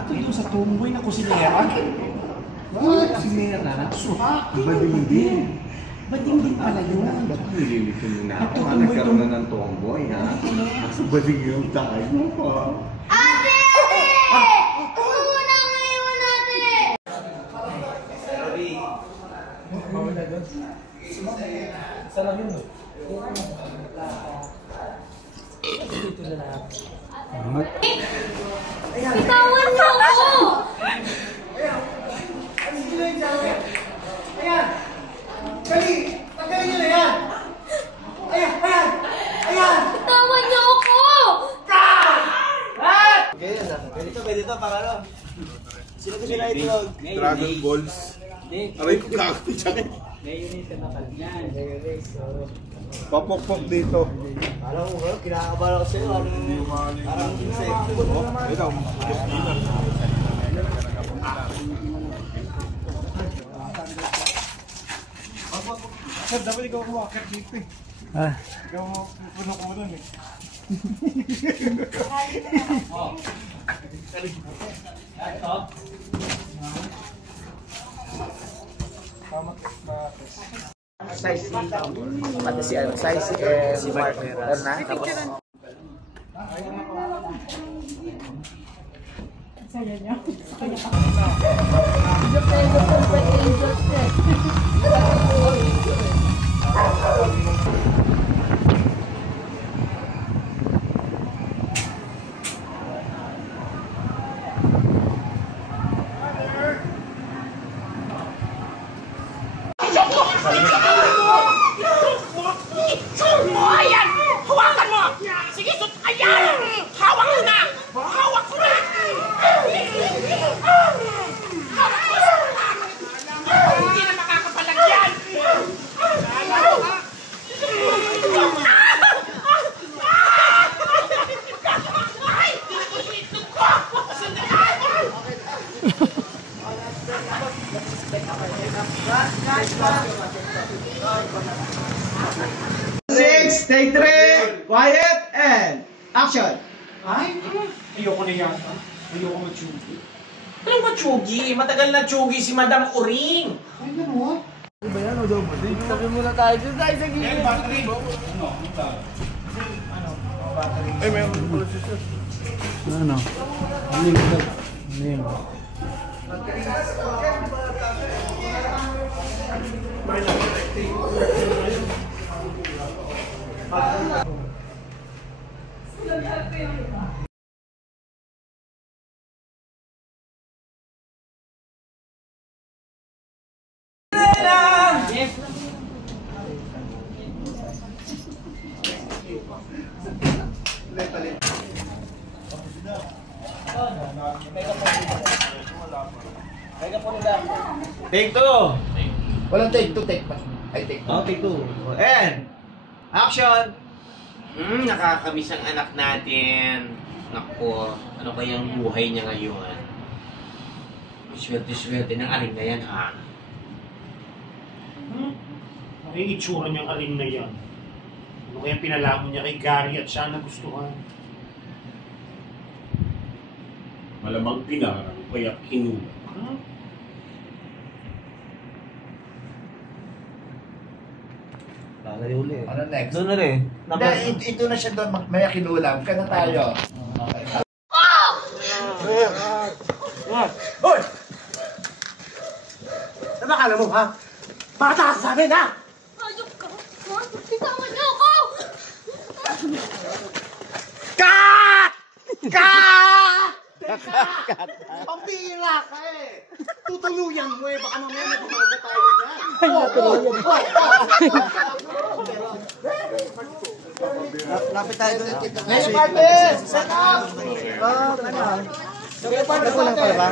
Ato doon sa tumboy na kusinera. Kusinera? Bading-ding. Bading-ding pala yun. Ba't nililitin mo na ako? Nagkaroon na ng tomboy, ha? Bading yung tayo pa. Ate! Ano muna ang naiwan natin? Isa lang yun. Dito na lang. Bitawan niyo ako! Ayan! Kali! Tanggalin niyo na yan! Ayan! Ayan! Ayan! Bitawan niyo ako! Ganyan na. Ganito, para ano? Sino ko sila itlog? Dragon Balls. Aray ko kakot siya. Papok-pok dito. Alam mo ba? Kinakabahan ako sa'yo. Parang insekto. Ito. Sir, dapat ikaw kumakit dito eh. Ikaw puno ko mo dun eh. Size C, pati si ano, size C, si Mark na, tapos Ayan! Hawakan mo! Sige, ayan! Hawak mo na! Hawak mo na! Hawak mo na! Hindi na makakapalagyan! Ay! Itlog ko! Take 3, quiet, and action! Ay, ayoko na yata. Ayoko mag-chugi. Anong matsugi? Matagal na tsugi si Madam Uring! Ay, gano'n? sabi muna tayo dun tayo sa gilid. Ay, meron pala si Sir. Ano? Ano? Take 2! Walang take 2, take 1. Ay, take 2. Oh, take 2. And, action! Nakakamiss ang anak natin. Naku, ano kayang buhay niya ngayon? Swerte-swerte ng aring na yan, ha? Ano yung itsura niyang aling na yan? Ano kaya pinalaman niya kay Gary at siya nagustuhan? Malamang pinarang kaya kinuha. Ano next? Doon na rin. Hindi, ito na siya doon. May kinulam. Ka na tayo. Hoy! Ano akala mo, ha? Bata ka sa amin, ha? Hayop ka! Bitawan niyo ako! Cut! Cut! Pambira ka eh! Tutuluyan mo eh! Baka mamaya nagbumaga tayo na! Lapit tayo doon. Ngayon, partner! Set up! Ngayon, partner ko lang pala ba?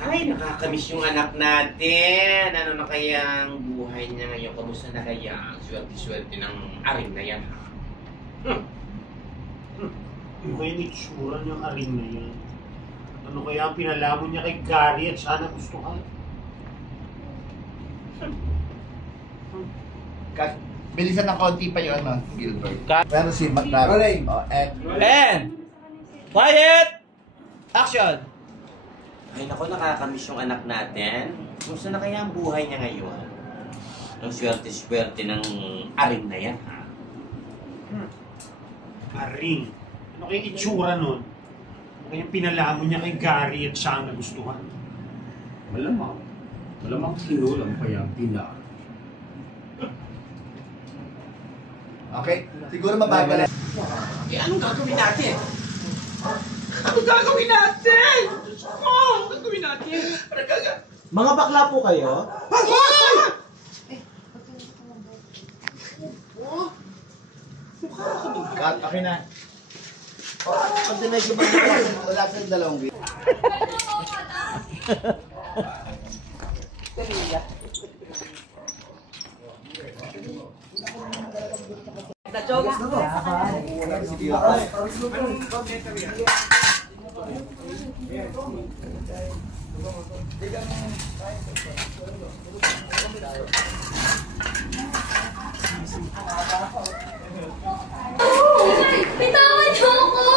Ay, nakakamiss yung anak natin. Ano na kaya ang buhay niya ngayon? Kamusta na kaya? Swerte-swerte ng aring na yan, ha? Ano kaya yung itsura niyang aling na yan? Ano kaya ang pinalaman niya kay Gary at siya nagustuhan? Bilisan ng konti pa yun, no, Gilbert. Pero si McNabb. Oh, And quiet! Action! Ay naku, nakakamiss yung anak natin. Kumusta na kaya ang buhay niya ngayon? Ang swerte-swerte ng aring na yan, ha? Aring. Ano kaya itsura nun? Ano kaya pinalamon niya kay Gary at siya ang nagustuhan? Malamang. Malamang sinulang pa yung pina. Okay? Siguro mabagal. Eh, anong gagawin natin? Anong gagawin natin? Diyos ko! Anong gagawin natin? Mga bakla po kayo? Cut, okay na. Pag dinay ko ba wala sa dalawang video. Bitawan niyo ako!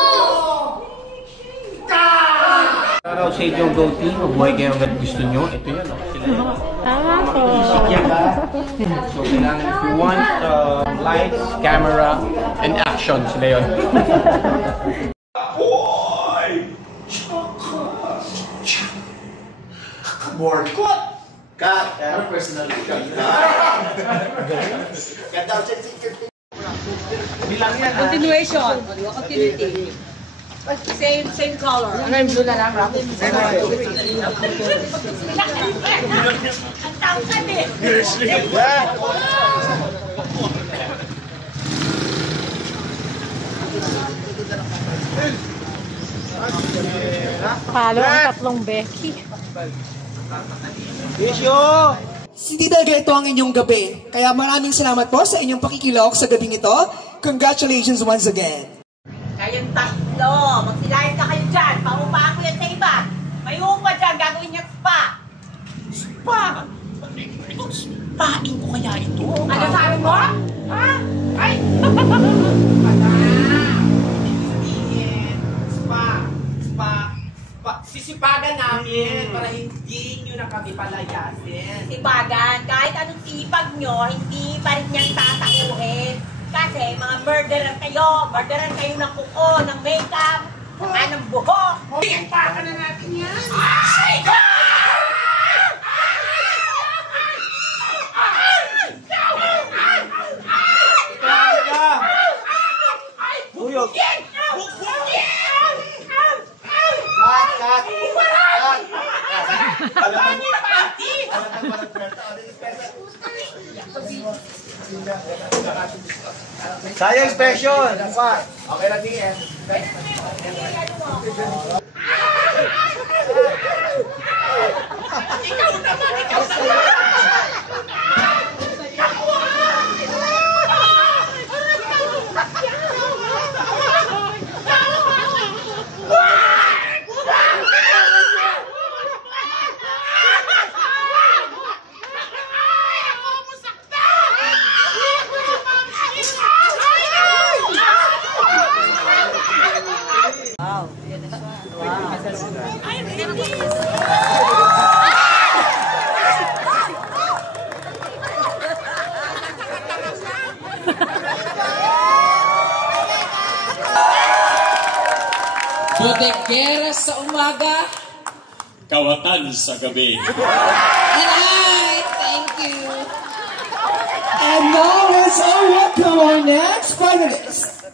Araw sa inyong goatee, mabuhay kayo hanggang gusto nyo. Ito yan, oh. Sila yan. Tama po. So, kailangan if you want lights, camera, and action, sila yun. More. Cut. Pero personal. Cut out sa 650. Continuation. Continuity. Same color. Ano yung blue na lang, Rock? Ang tangkad eh. Palo ang tatlong Becky. Hindi dahil ganito ang inyong gabi. Kaya maraming salamat po sa inyong pakikilahok sa gabing ito. Congratulations once again. Kayong tatlo. Magsilayan ka kayo dyan. Paupahan ko yan sa iba. May upa dyan. Gagawin niya spa. Spa? Spain ko kaya ito? Ano sabi mo? Ha? Ay! Sisipagan namin para hindi nyo na kami palayasin. Sipagan. Kahit anong sipag nyo, hindi pa rin niyang tatakuhin. Kasi mga murderer kayo. Murderer kayo ng kuko, ng makeup, ng buhok. Sipagan na natin yan. Ay! Tuyog! Sayang expression! Okay lang din yan. Bodegera sa umaga. Kawatan sa gabi. And I thank you. And now let's all welcome our next finalist.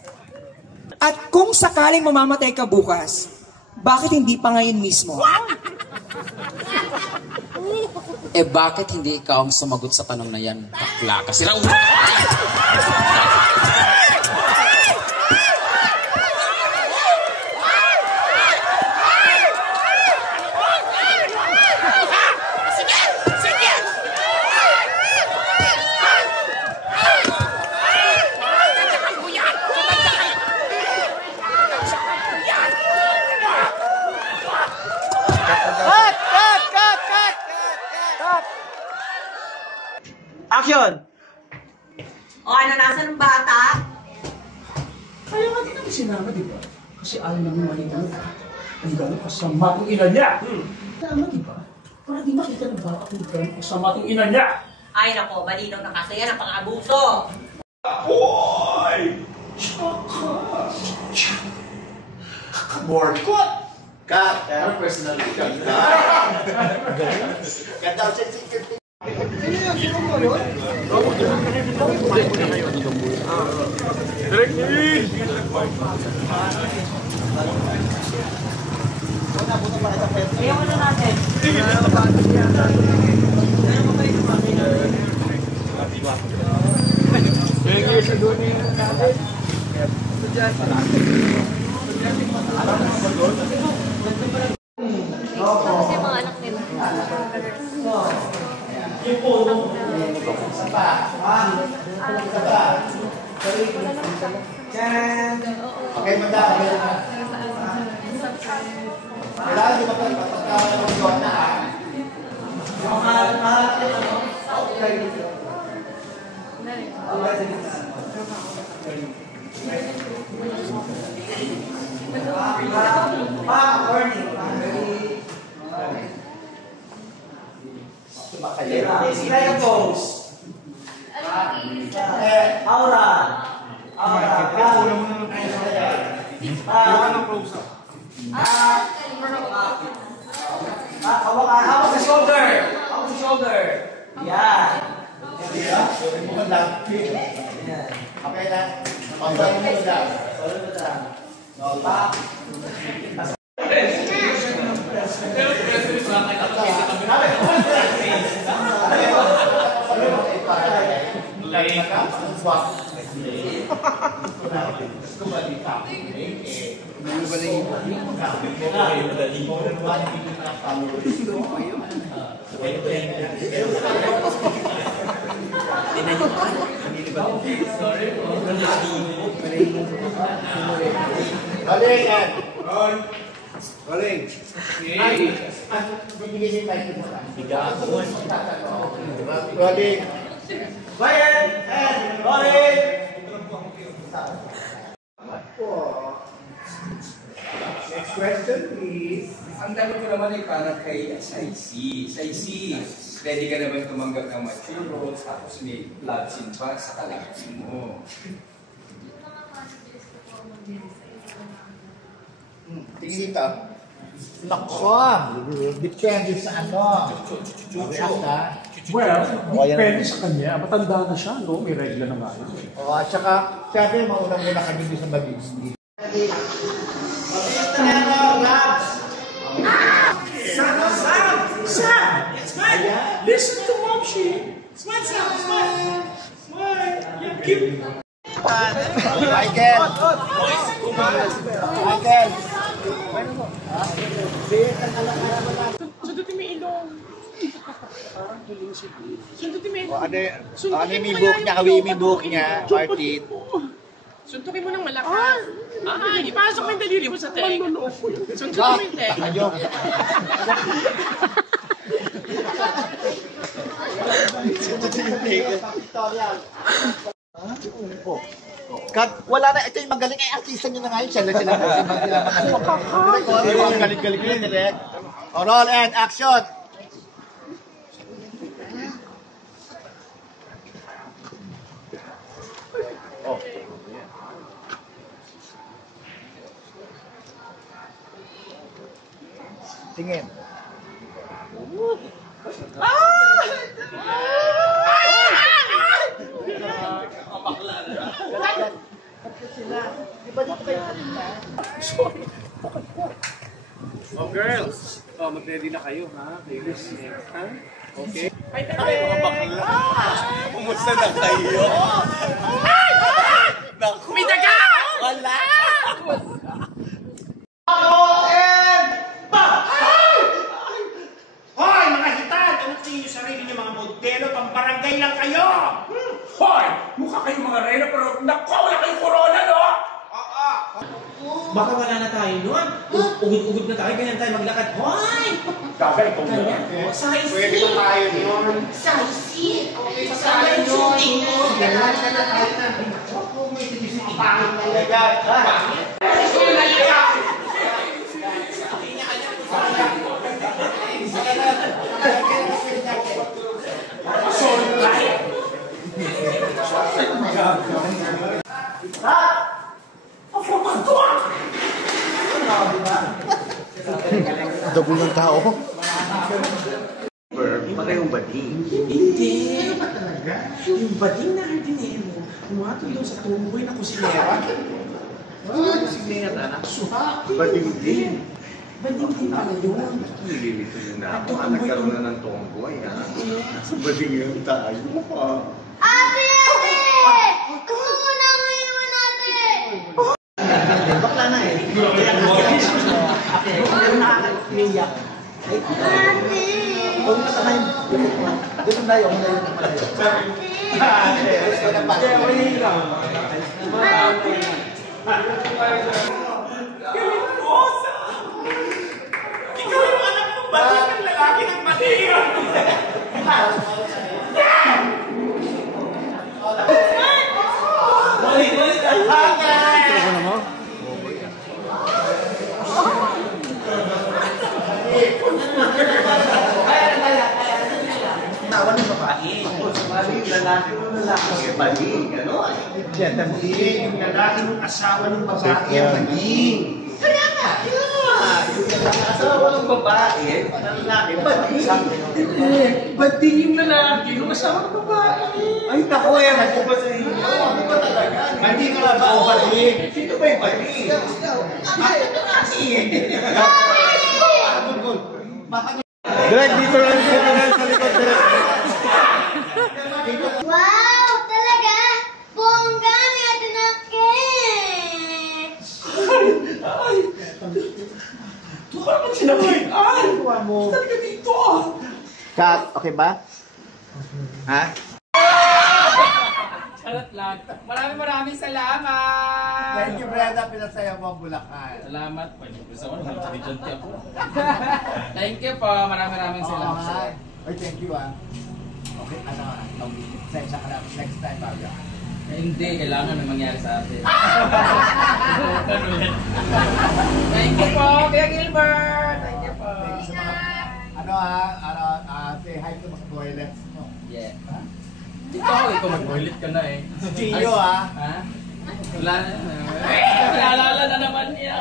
At kung sakaling mamamatay ka bukas, bakit hindi pa ngayon mismo? Eh bakit hindi ikaw ang sumagot sa tanong na yan? Bakla ka sila. Action! O ano, nasa ng bata? Kaya nga din namin sinama, di ba? Kasi ayaw namin malinunod. Ang gano'n kasama kong ina niya. Tama, di ba? Para di makita ng bata kung gano'n kasama kong ina niya. Ay nako, malinaw na kasi yan ang pang-abuso. Hoy! Morkot! Cut! Pero personally, cut. Cut out sa secret. Sino mo yun? Direct me! Ayaw na natin. Kasi mga anak nila. Okay, madami. Kailangan di ba pagkakaroon na ha? Yung mahal ano? Sila yung pose. Aura. Hawak sa shoulder. Hawak sa shoulder. Yan. Okay na. Pagkain mo lang. Next question, please. Ang tanong ko naman ay para kay Saisi. Saisi, ready ka naman tumanggap ng mature roles tapos may blood scene pa sa kalaki mo? Tingin dito. Nako! Depende sa ano. Well, depende sa kanya. Matanda na siya, no? May regla na nga yun. O, at saka, siyempre, maunang muna kami sa mag-ibig. Sam! Smile! Listen to Mom Shi! Smile, Sam! Smile! Smile! You're cute! Michael! Michael! Sundutin mo ilong! Sundutin mo ilong! Ano yung buhok niya? Kawi yung buhok niya, Martin. Suntukin mo ng malakas. Ipasok mo yung daliri mo sa tek. Suntukin mo yung tek. Ayok. Kat, wala na. Ito yung magaling ay artista nyo na ngayon. Siya lang. Ang galing-galing yun, direct. Roll and action! Tingin. Oh, girls. Oh, mag-ready na kayo, ha? Ladies, ha? Okay? Ay, mga bakla. Kumusta na kayo? May daga! Wala! Hoy, mga hitan! Anong tingin niyo sarili niyo mga modelo? Pambarangay lang kayo! Hoy! Mukha kayong mga reyna pero naku, wala kayong corona, no? Baka wala na tayo nun. Ugod-ugod na tayo, ganyan tayo maglakad. Hoy! Gagay, ikaw na. Size Pwede ba tayo nun? Saisi! Sa shooting mo. Dabo ng tao. Parehong bading. Hindi. Ano ba talaga? Yung bading na hardinero, umatol daw sa tumboy na kusinera. Kusinera, anak. Bading din. Bading din pala yun. Nililito yun na ako. Nagkaroon na ng tomboy, ha? Nasa bading yung tayo, ha? Ate! Gusto ko na ang iwan natin! Bakla na eh. Ate, pero nakakaliyak. Ate! Huwag na kamay. Dito tayo, huwag na yung malayo. Ate! Gusto na pa. Ate! Ikaw yung anak mo ba? Ang lalaki ng Madeira! Balik! Ano mo? Tawa ng babae. Lalaki mo lalaki. Bading, gano'n. Yung lalaki ng asawa ng babae, bading. Kaya nga, yung asawa ng babae, lalaki, bading. Bading yung lalaki, yung asawa ng babae. Ay, naku eh, ko ba sa inyo? Ano ba talaga? Bading ka ba o bading? Sino ba yung bading? Direct dito lang sa likod. Wow! Talaga? Bongga ni Ate Nakit! Ito ka naman sinabi! Ay! Talaga dito! Kat, okay ba? Ha? Charot lang. Maraming salamat! Thank you, Brenda. Pinasaya mo ang Bulacan. Salamat po. Gusto ko naman sabi-janti ako. Thank you po. Maraming salamat. Ay, thank you ah. Okay, sensya ka na. Next time, Pablo. Hindi, kailangan may mangyari sa atin. Thank you po, Kuya Gilbert! Thank you po. Say hi to mga toilets mo. Yeah. Ikaw mag-toilet ka na eh. Si Gio ah. Ha? Wala na. Naalala na naman niya.